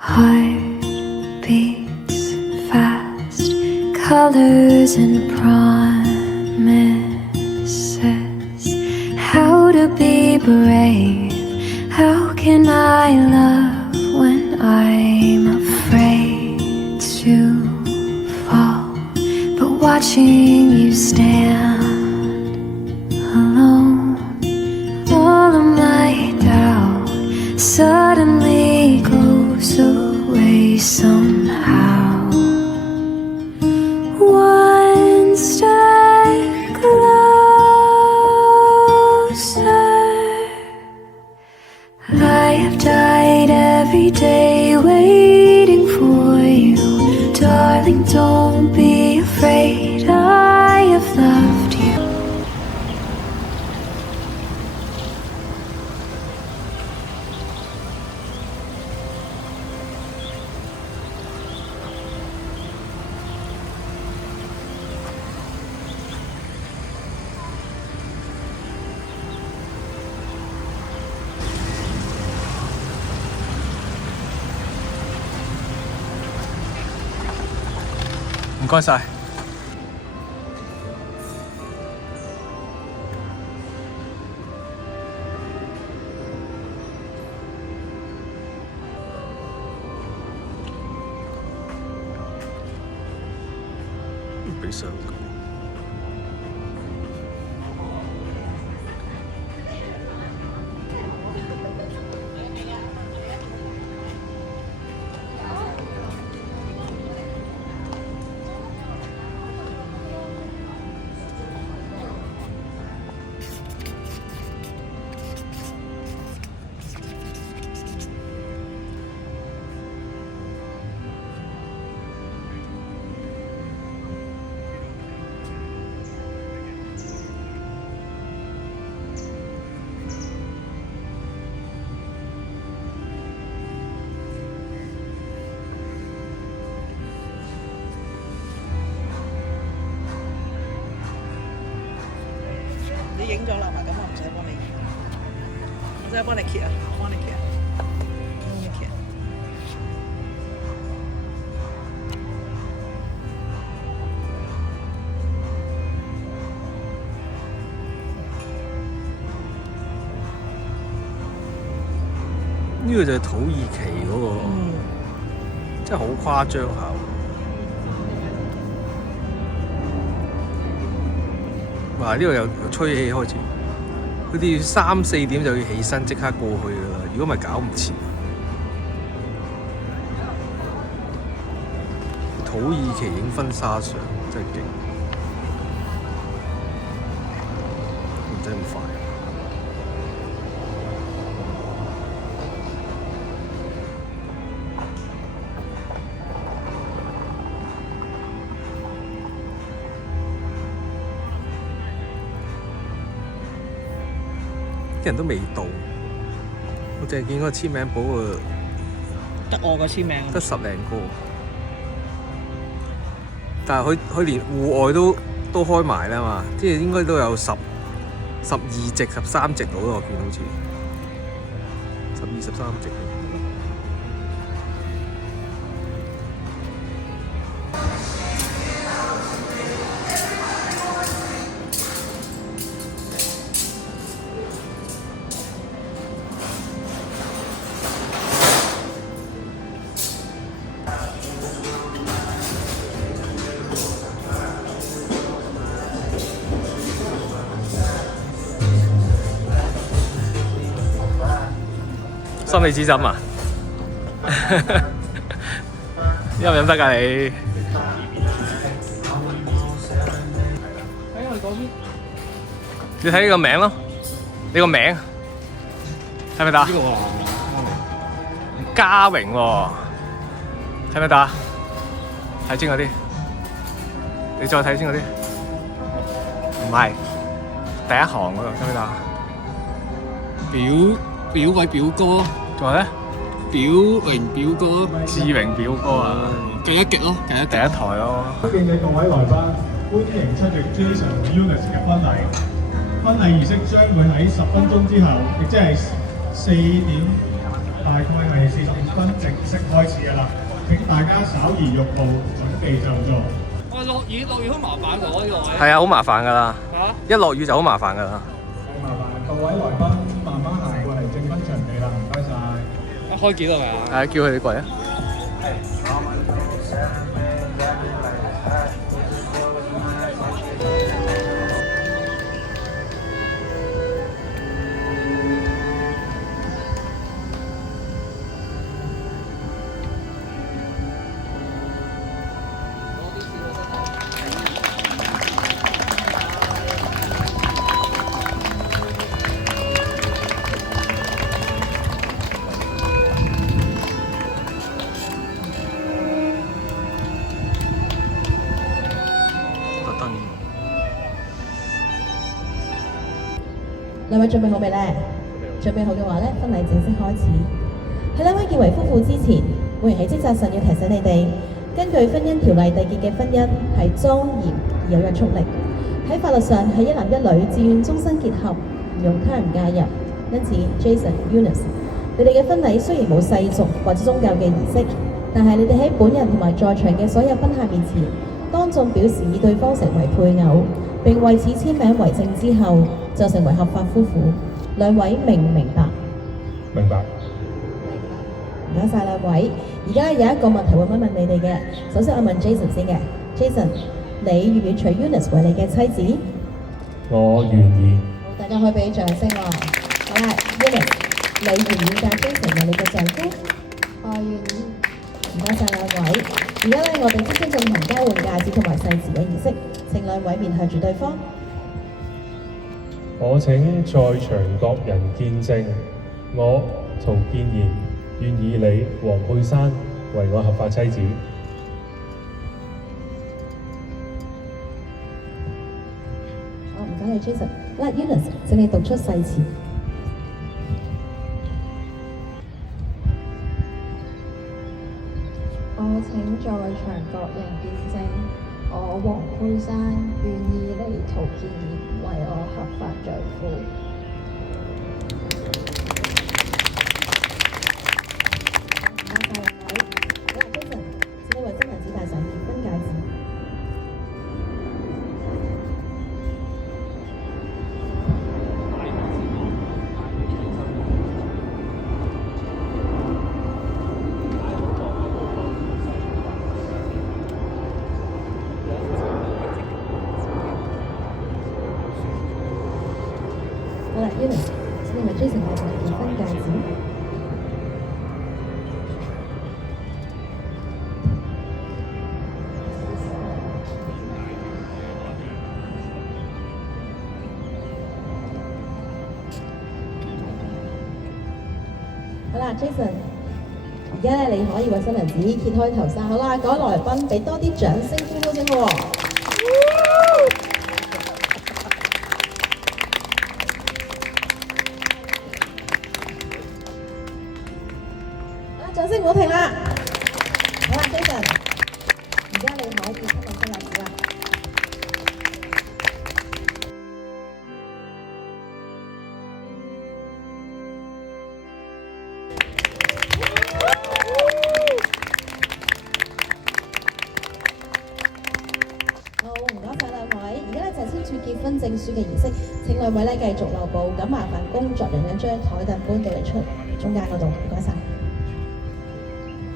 Heart beats fast, colors and promises. How to be brave? How can I love when I'm afraid to fall? But watching you stand alone, all of my doubt suddenly goes away somehow. One step closer. I have died every day waiting for you. Darling, don't be afraid, I have loved you. 唔該晒。俾相佢。你影咗啦嘛？咁我唔使幫你，我使幫你揭啊！我幫你揭啊！幫你揭。呢個就係土耳其嗰個，真係好誇張下。哇！呢度又吹氣開始，佢哋要3、4點就要起身，即刻過去㗎啦。如果唔係搞唔切。土耳其影婚紗相真係勁，唔使咁快。啲人都未到，我淨係見嗰個簽名簿啊，得我個簽名，得10零個，但係佢連戶外都開埋啦嘛，即係應該都有12席、13席到咯，我見好似12、13席。心理諮詢啊？飲唔飲得㗎你？喺我哋嗰邊。你睇呢個名咯，你個名睇咪得？呢個啊，嘉榮喎，睇咪得？睇清嗰啲，你再睇清嗰啲，唔係第一行嗰度，睇咪得？表位表哥，仲有咧？表榮表哥，志榮表哥啊，計一極咯，計一第一台咯。尊敬嘅各位來賓，歡迎出席 Jason Eunice 嘅婚禮。婚禮儀式將會喺10分鐘之後，亦即係4點大概係45分正式開始㗎啦。請大家稍移玉步，準備就座。落雨好麻煩喎，呢個位。係啊，好麻煩㗎啦。嚇！一落雨就好麻煩㗎啦。麻煩各位來賓慢慢行過嚟正軍場地啦，唔該晒。開幾多㗎？係叫佢哋跪啊！兩位準備好未呢？準備好嘅話呢，婚禮正式開始。喺兩位結為夫婦之前，每人喺職責上要提醒你哋，根據婚姻條例締結嘅婚姻係莊嚴而有約束力。喺法律上係一男一女自願終身結合，唔容他人介入。因此 ，Jason、Eunice， 你哋嘅婚禮雖然冇世俗或者宗教嘅儀式，但係你哋喺本人同埋在場嘅所有賓客面前，當眾表示以對方成為配偶，並為此簽名為證之後，就成為合法夫婦。兩位明唔明白？明白。唔該晒兩位。而家有一個問題會問你哋嘅。首先我問 Jason 先嘅。Jason， 你願唔願娶 Eunice 為你嘅妻子？我願意。好，大家可以俾掌聲喎。好啦 ，Eunice， 你願唔願嫁 Jason 為你嘅丈夫？我願意。唔該晒兩位。而家咧，我哋即將進行交換戒指同埋誓詞嘅儀式。請兩位面向住對方。我請在場各人見證，我陶建賢願以你黃佩珊為我合法妻子。好，唔該你 Jason。嗱 Eunice， 請你讀出誓詞。我請在場各人見證，我黃佩珊願意你陶建賢為我合法丈夫。唔該晒兩位。好啦 Jason， 請你為真人子戴上結婚戒指。好啦 Eunice， 請你為 Jason 戴上結婚戒指。好啦 Jason， 而家咧你可以為新娘子揭開頭紗。好啦，各位來賓俾多啲掌聲歡呼聲喎。掌聲唔好停啦！好啦 Jason， 而家你可以親吻新娘子啦。好，唔該晒兩位。而家咧就係簽署結婚證書嘅儀式，請兩位咧繼續留步。咁麻煩工作人員將台凳搬到嚟出中間嗰度，唔該晒。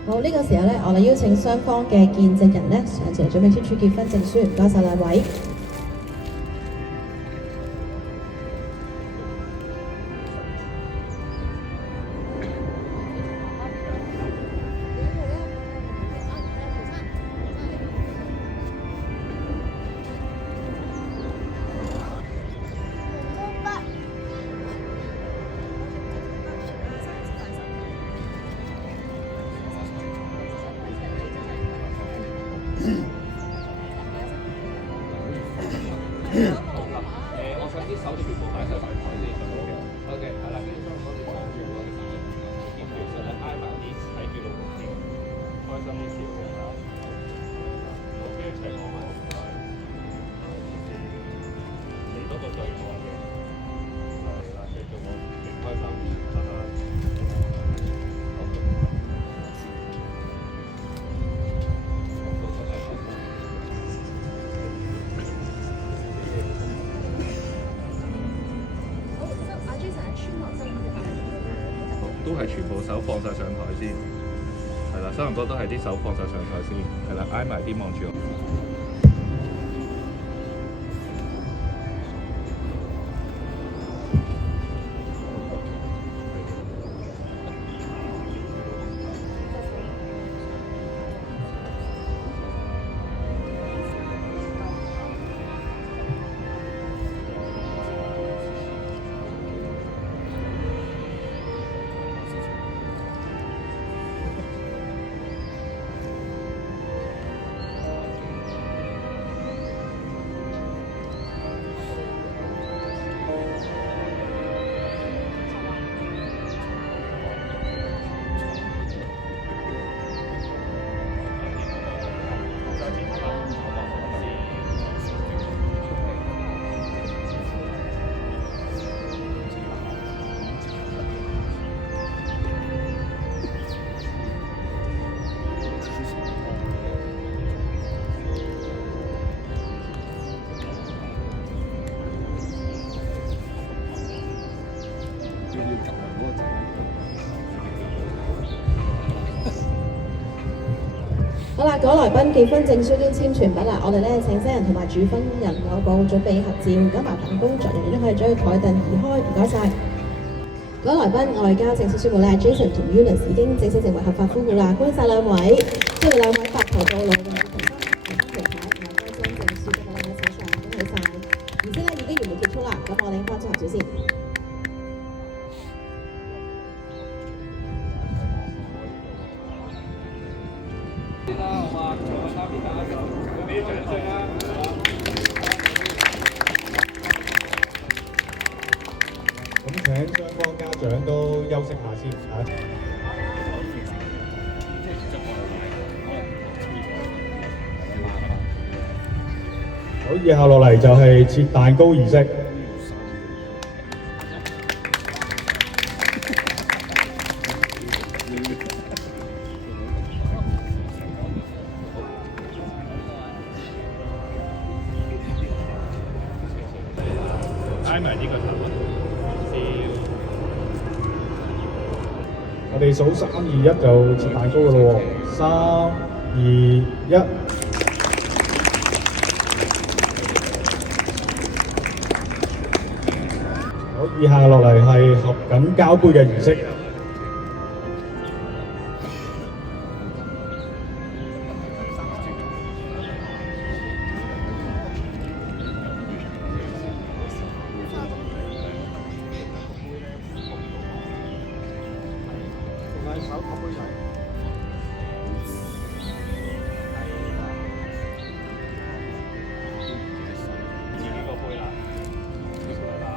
好，呢個時候咧，我哋邀請雙方嘅見證人咧上前準備簽署結婚證書，唔該晒兩位。我想啲手全部擺晒上台先。OK， 係啦，跟住將我哋望住我哋見住實咧挨埋啲睇住老公笑，開心啲笑嘅啦。好，跟住一齊講埋。你嗰個最愛嘅，係啦，繼續我勁開心，係全部手放晒上台先，係啦，新加坡都係啲手放晒上台先，係啦，挨埋啲望住我。好啦，各位來賓結婚證書都簽全筆啦，我哋咧請新人同埋主婚人有個準備合照，咁麻煩工作人員都可以將個台凳移開，唔該晒。各位來賓，外交正式宣布咧 ，Jason 同 Eunice 已經正式成為合法夫婦啦，恭喜晒兩位，祝你兩位白頭到老，永結同心，結婚條牌同埋婚姻證書都喺兩位手上，恭喜晒！而且咧已經完美結束啦，咁我哋翻張合照先。咁請雙方家長都休息下先嚇。好，以下落嚟就係切蛋糕儀式。挨埋呢個頭，我哋數3、2、1就切蛋糕㗎咯喎，3、2、1。好，以下落嚟係合巹交杯嘅儀式。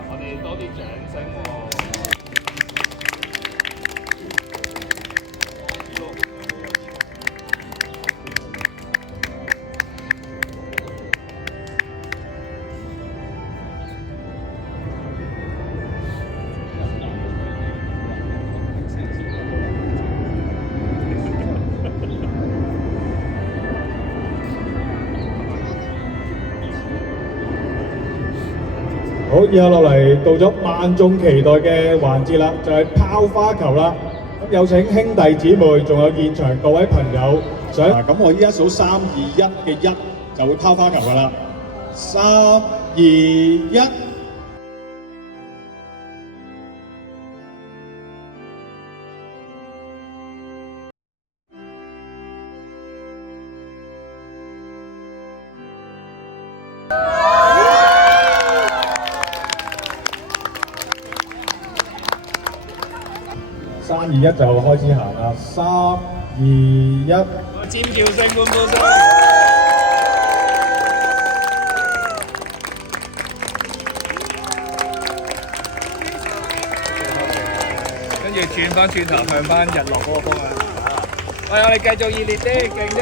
我哋多啲掌聲喎！好，以下落嚟到咗萬眾期待嘅環節啦，就係拋花球啦。咁有請兄弟姊妹，仲有現場各位朋友想咁我依家數3、2、1嘅1就會拋花球噶啦。3、2、1。3、2、1就開始行啦！3、2、1，尖叫聲，歡呼聲！跟住轉翻轉頭向翻日落嗰個方向。喂，我哋繼續熱烈啲，勁啲！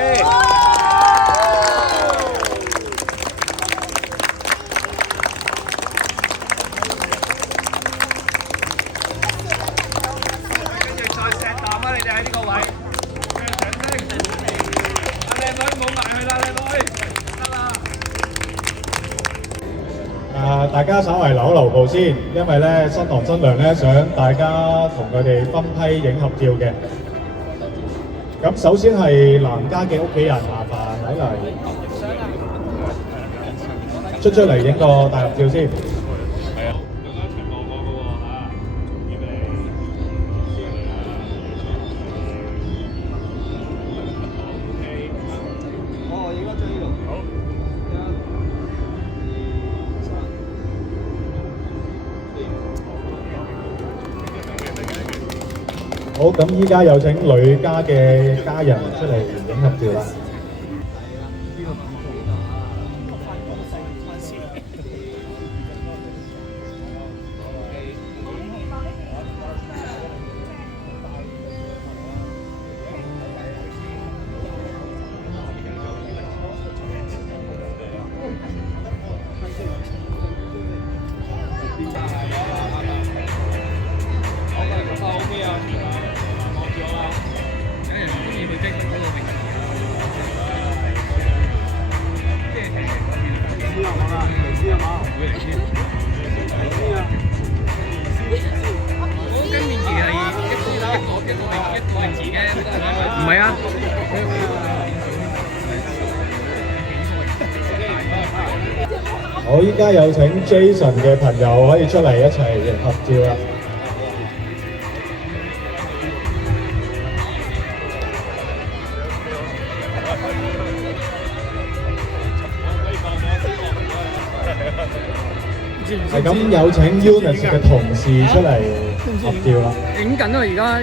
大家稍為留步先，因為咧新郎新娘咧想大家同佢哋分批影合照嘅。咁首先係男家嘅屋企人，麻煩睇嚟出嚟影個大合照先。係啊，大家一齊望我嘅喎嚇，預備，好，我影多張呢度。好。好，咁依家有請女家嘅家人出嚟影合照啦。唔係啊。好，依家有請 Jason 嘅朋友可以出嚟一齊合照啦。係咁，有請 Eunice 嘅同事出嚟合照啦。影緊啊！而家。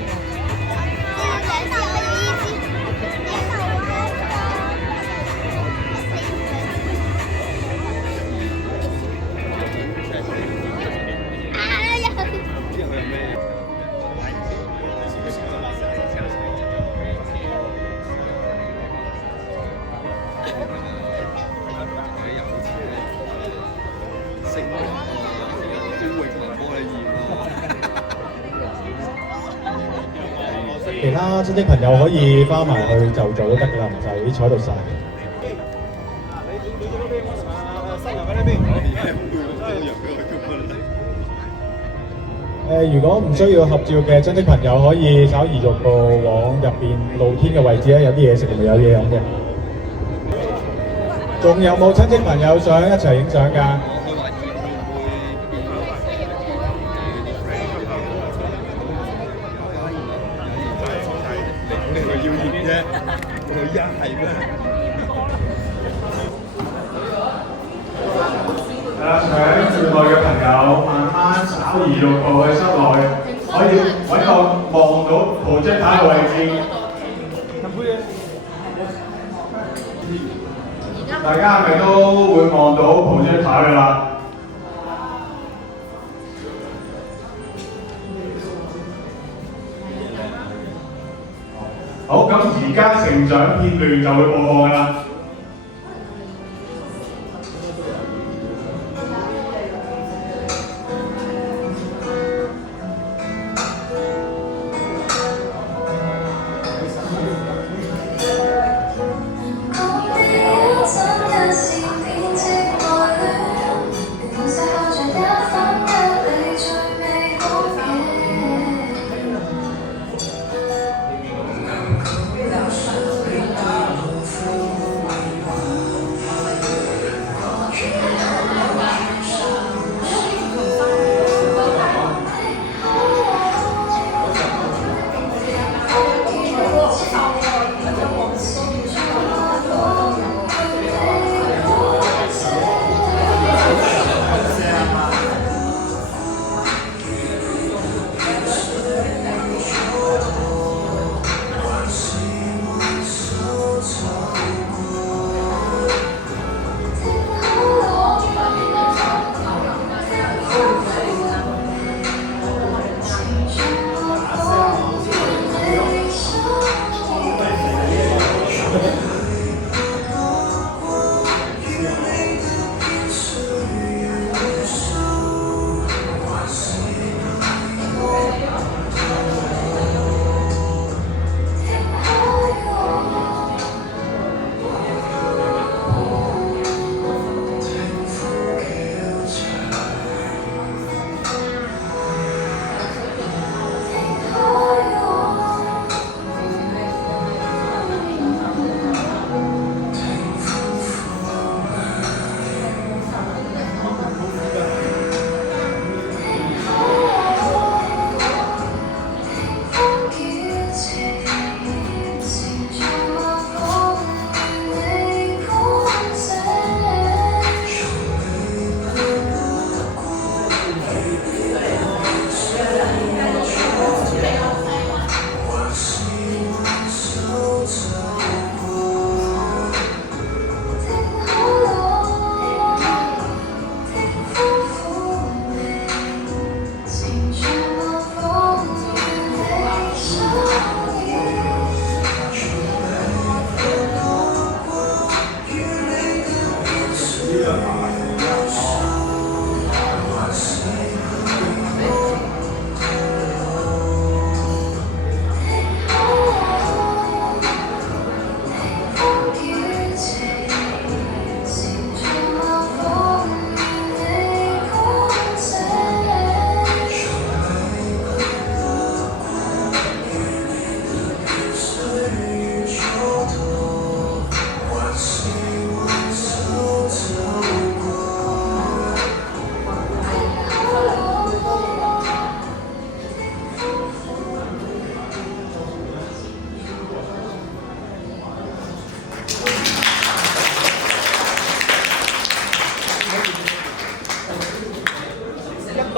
其他親戚朋友可以翻埋去就做都得㗎啦，唔使坐喺度曬。如果唔需要合照嘅親戚朋友，可以稍移逐步往入邊露天嘅位置咧，有啲嘢食同埋有嘢飲嘅。仲有冇親戚朋友想一齊影相㗎？請戶內嘅朋友慢慢稍移逐步去室內，可以揾個望到projector嘅位置。大家係咪都會望到projector㗎啦？好，咁而家成長片段就會播放㗎啦。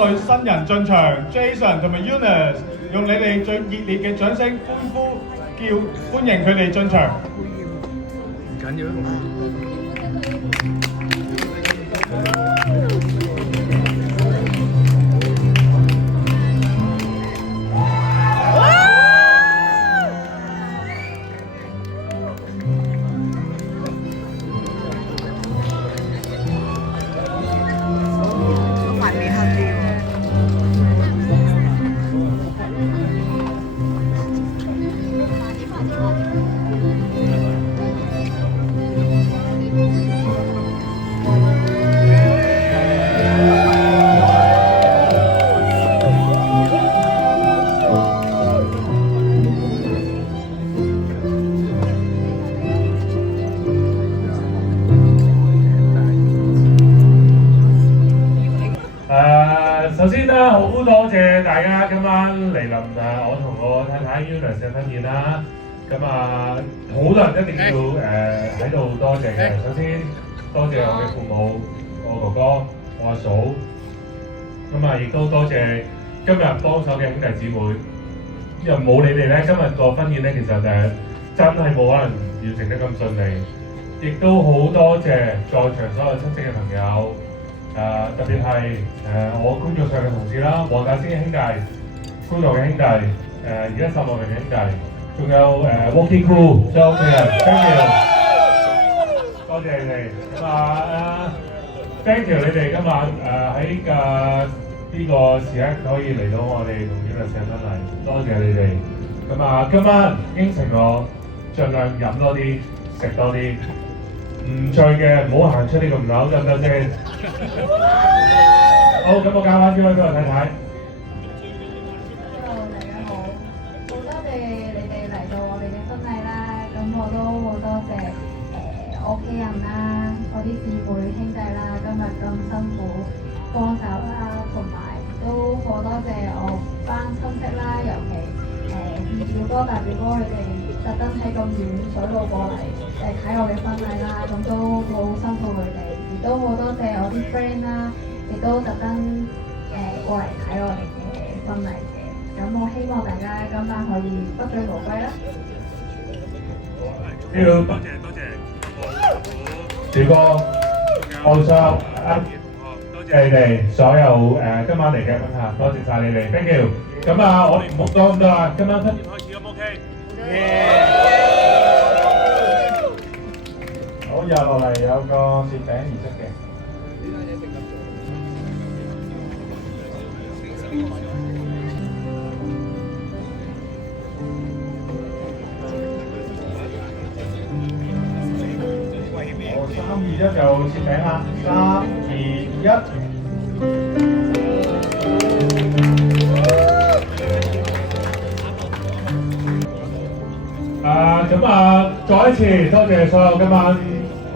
對新人進場 ，Jason 同埋 Eunice， 用你哋最熱烈嘅掌聲歡呼叫歡迎佢哋進場。唔緊要。埋面黑啲喎。首先咧，好多謝大家今晚嚟臨我同我太太 Eunice 嘅婚宴啦。咁好多人一定要喺度多謝嘅。首先多謝我嘅父母、我哥哥、我阿嫂。亦都多謝今日幫手嘅兄弟姊妹。又冇你哋咧，今日個婚宴咧，其實真係冇可能完成得咁順利。亦都好多謝在場所有親戚嘅朋友。特別係我工作上嘅同事啦，黃大仙嘅兄弟、歡樂嘅兄弟，而家10萬名嘅兄弟，仲有Walking Crew 所有屋企人 ，thank you， 多謝你哋。thank you 你哋今晚喺呢個時刻可以嚟到我哋同Eunice嘅婚禮，多謝你哋。今晚應承我盡量飲多啲，食多啲。唔醉嘅唔好行出呢個門口得唔得先？好，咁我交翻俾我太太。Hello， 大家好，好多謝你哋嚟到我哋嘅婚禮啦，咁我都好多謝我屋企人啦，我啲姊妹兄弟啦，今日咁辛苦幫手啦，同埋都好多謝我班親戚啦，尤其二表哥、大表哥佢哋特登喺咁遠水路過嚟睇我嘅婚禮啦，咁都好辛苦佢哋，亦都好多謝我啲 friend 啦，亦都特登過嚟睇我哋嘅婚禮嘅，咁我希望大家今晚可以不醉無歸啦。多謝主哥、奧修、多謝你哋所有今晚嚟嘅賓客，多謝晒你哋 ，thank you。我哋唔好講咁多啦，今晚婚宴開始咁 OK。好，日落嚟有個攝餅儀式嘅。好，3、2、1就攝餅啦！3、2、1。再一次多謝所有今晚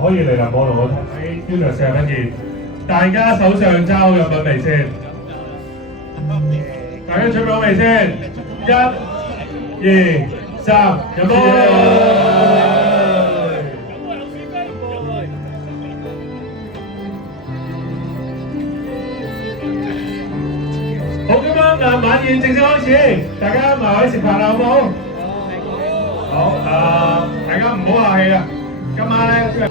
可以嚟臨我同我睇 Eunice 嘅婚宴，大家手上揸好飲品未先？大家準備好未先？1、2、3，飲杯！好，今晚晚宴正式開始，大家埋位食飯啦，好唔好？好，大家唔好客氣啊！今晚咧，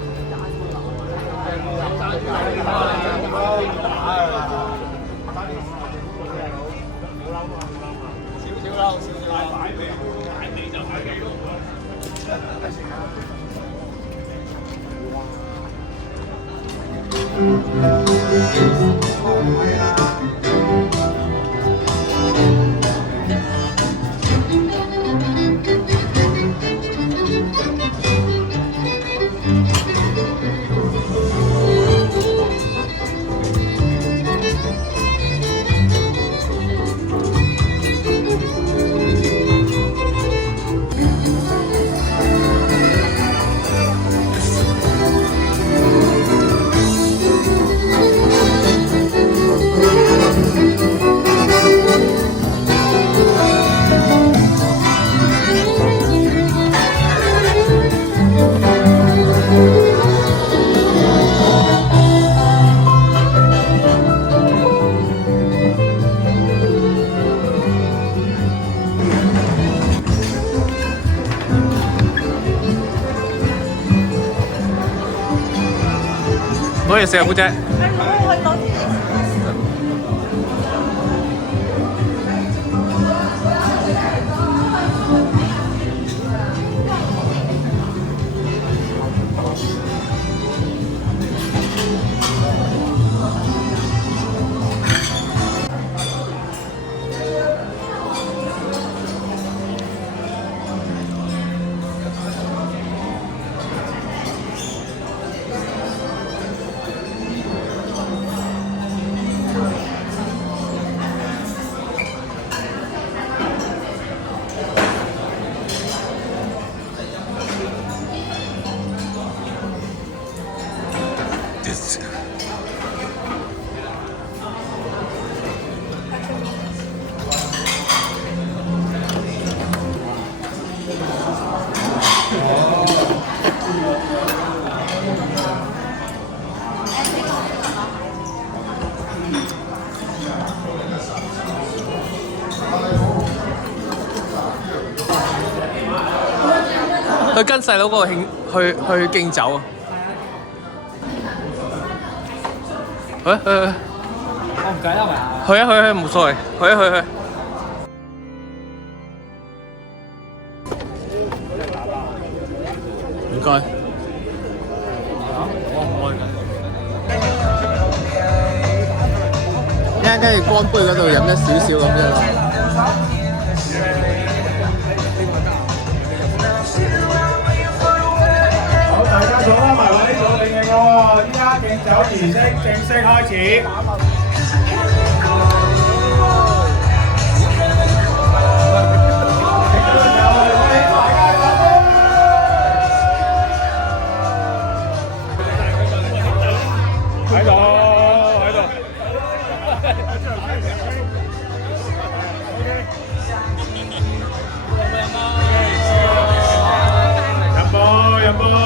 攞嘢食啊，姑姐。佢跟細佬嗰個去敬酒啊！去啊去啊！我唔計啦，係咪啊？去啊去啊，冇所謂，去啊去啊去！唔該。一陣跟住乾杯嗰度飲一少少咁樣咯。好，大家坐翻埋位，坐定定喎！依家敬酒儀式正式開始。喺度，喺度。飲杯，飲杯。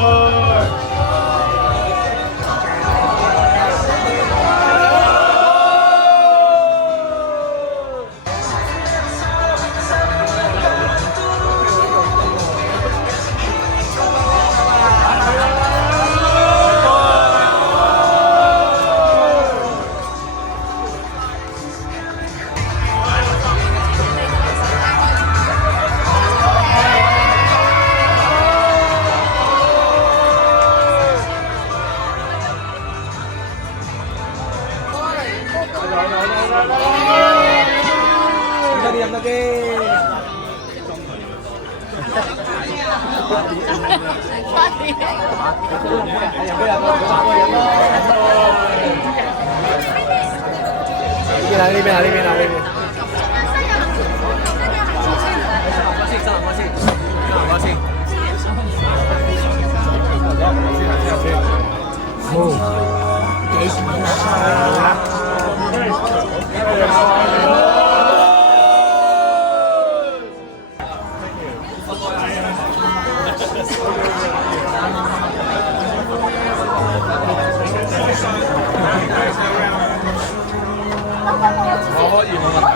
可以。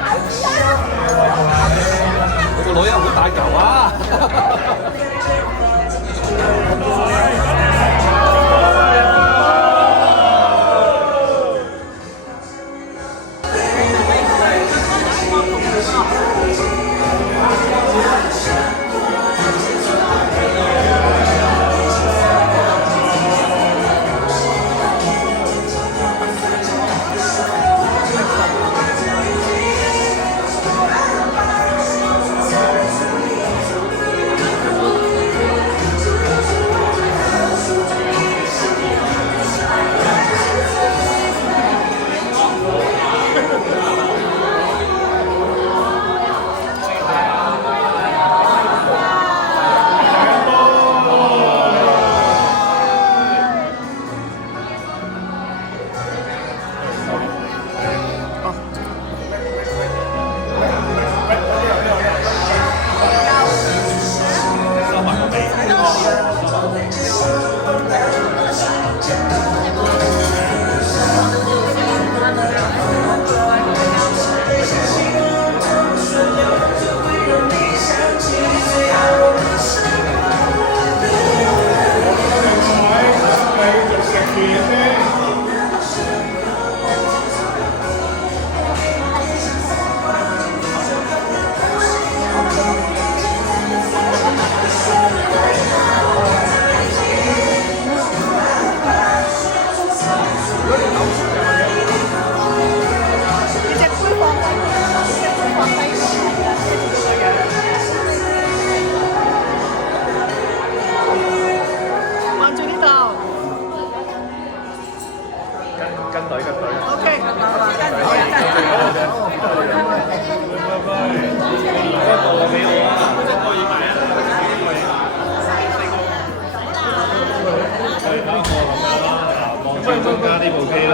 加啲部機啦，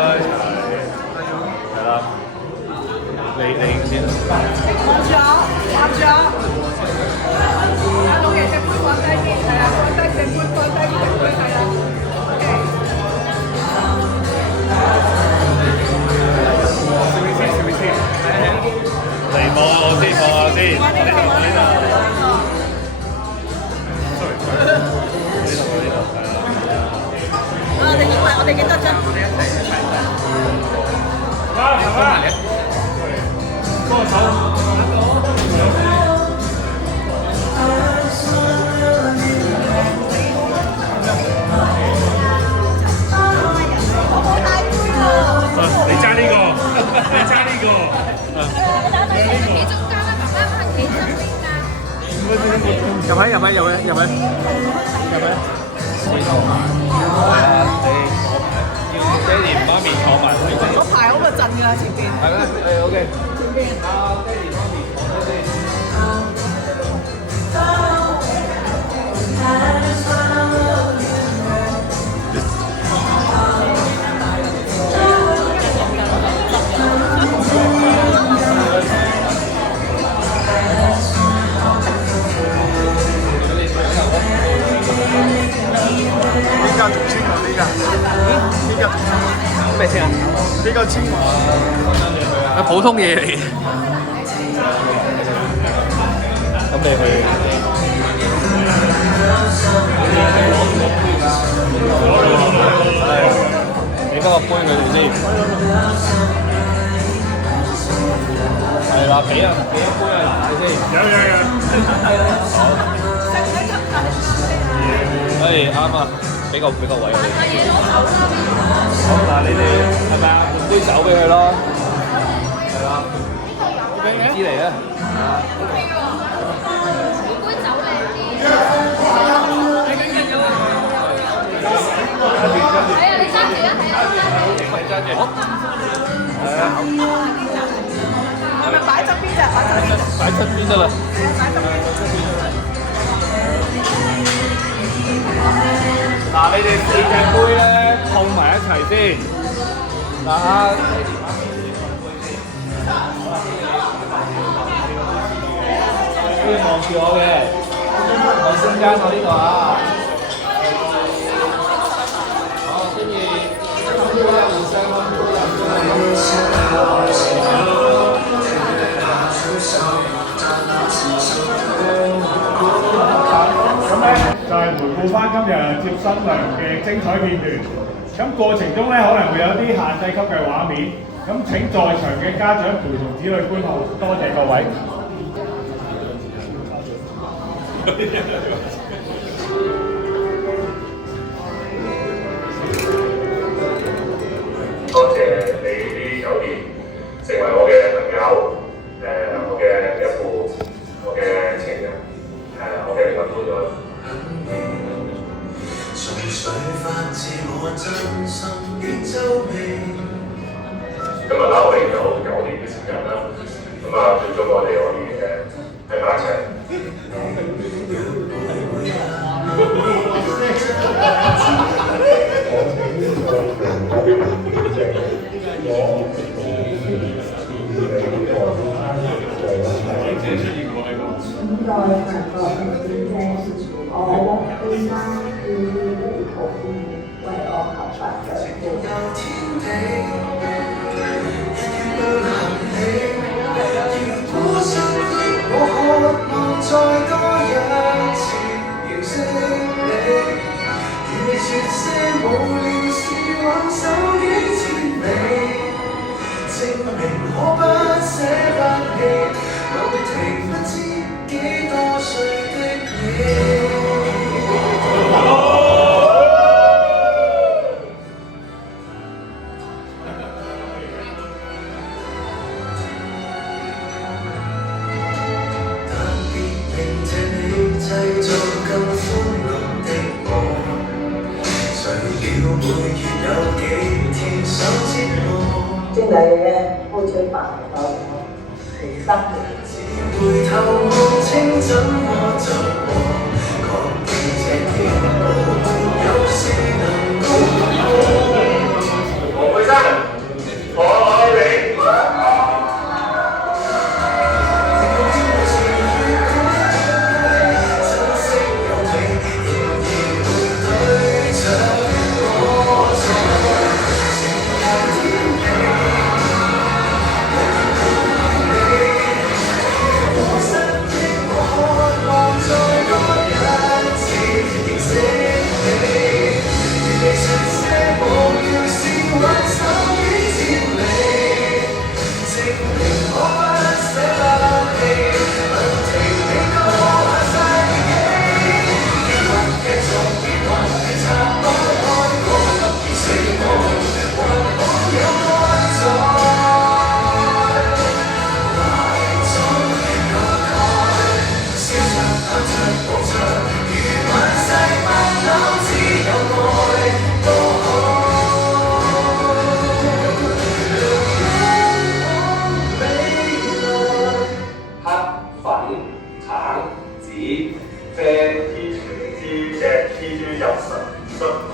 係啦，你先。按咗，按咗。老爺隻杯放低啲，係啊，放低隻杯，放低啲隻杯，係啦。OK。試未先？嚟望下我先，望下先。我呢度，我呢度。我哋影埋，我哋幾多張？我哋一齊。幫手。你揸呢個，你揸呢個。企中間啦，爸爸企側邊啊！入去。爹哋媽咪坐埋去。嗰排好個陣㗎前邊。係咩？誒 OK。前邊。爹哋媽咪坐低先。咩先啊？比較清華。普通嘢嚟嘅。咁你去。係。你幫我搬佢哋先。係啦，俾一杯啊，奶先。有。好。啱啊！俾個位我哋。好嗱，你哋係咪啊？換杯酒俾佢咯。係啦。唔知嚟啊！杯酒靚啲。係啊，你揸住啊，係啊，揸住。係啊。係咪擺側邊啫？擺側邊得啦。擺側邊。嗱，你哋4隻杯咧碰埋一齊先。嗱，都要望住我嘅，我中間我呢度啊。好，跟住互相咁咧就係回顧翻今日接新娘嘅精彩片段。咁過程中咧可能會有啲限制級嘅畫面，咁請在場嘅家長陪同子女觀看，多謝各位。多謝你啲友誼，成為我嘅朋友，我嘅一副，我嘅情人，我嘅感官咗。今日啦，我哋有9年嘅時間啦，咁啊，最終我哋可以喺埋一齊。經理咧開出飯就其心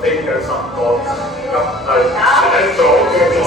聽嘅10個急第一組嘅狀態。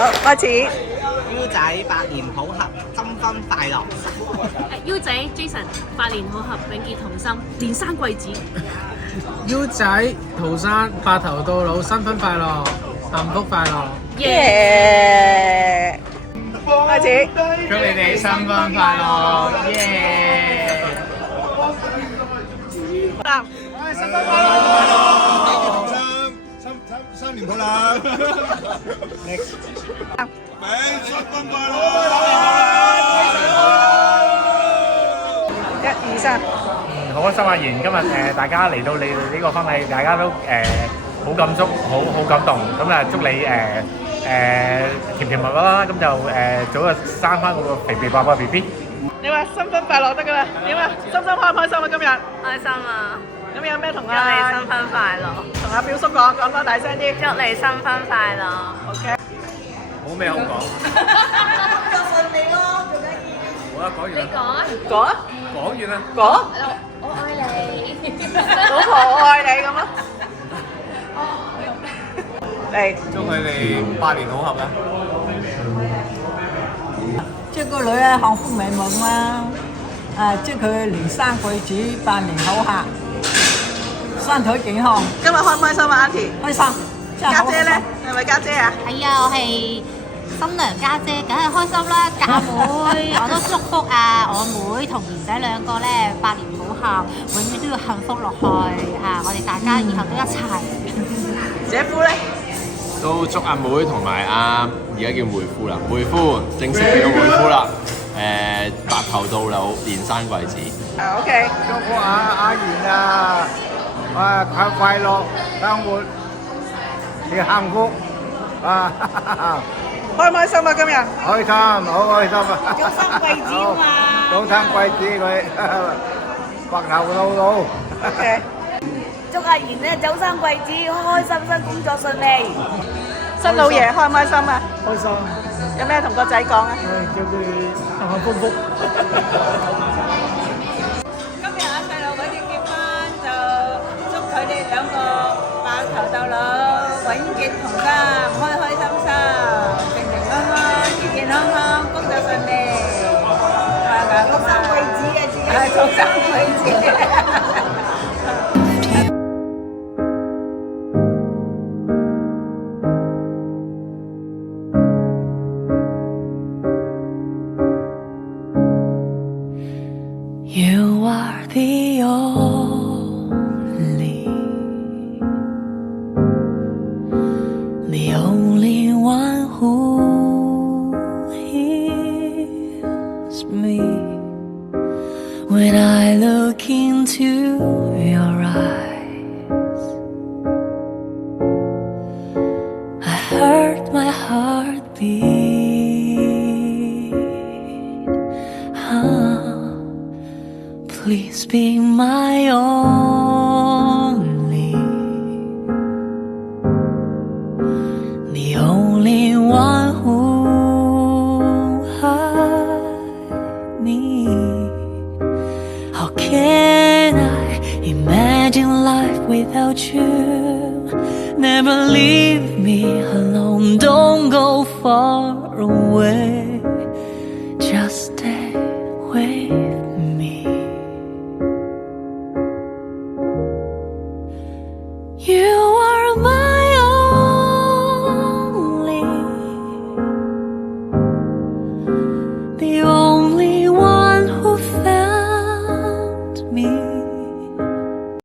好，開始。U 仔百年好合，新婚快樂。U 仔 Jason 百年好合，永結同心，連生貴子。U 仔陶山白頭到老，新婚快樂，幸福快樂。耶！開始。祝你哋新婚快樂，耶！新婚快樂！新年好啦 ！Next， 新婚快樂！一二三。好開心啊！今日大家嚟到你哋呢個婚禮，大家都好感觸，好感動。咁啊，祝你甜甜蜜蜜啦，咁就早日生翻嗰個肥肥白白 BB。你話新婚快樂得㗎啦，點啊？心心開唔開心啊？今日開心啊！咁有咩同祝你新婚快樂，同阿表叔講多大聲啲。祝你新婚快樂。OK。冇咩好講。工作順利咯，最緊要。好啦，講完啦。講啊！講完啦。講。我愛你。老婆，我愛你咁啊！嚟，祝佢哋百年好合啦！祝個女啊幸福美滿啦！祝佢連生貴子，百年好合，身體健康。今日開唔開心啊，Auntie？開心。家姐咧，係咪家姐啊？係啊，我係新娘家姐，梗係開心啦！嫁妹，我都祝福我妹同賢仔兩個咧百年好合，永遠都要幸福落去我哋大家以後都一齊。姐夫咧？都祝阿妹同埋而家叫妹夫啦，妹夫正式嚟到妹夫啦，白頭到老，連生貴子。OK。祝福阿賢快樂生活，你幸福開唔開心啊？今日開心，好開心啊！早生貴子啊嘛！早生貴子佢白頭到老。OK。祝阿賢咧早生貴子，開開心心，工作順利。新老爺開唔開心啊？開心。有咩同個仔講啊？叫佢幸幸福福。今日細路佢哋結婚，就祝佢哋兩個白頭到老，永結同心，開開心心，平平安安，健健康康，工作順利。早生貴子啊！自己早生貴子。heartbeat. Please be my only, the only one who I need. How can I imagine life without you? Never leave me alone, don't go far away, just stay with me. You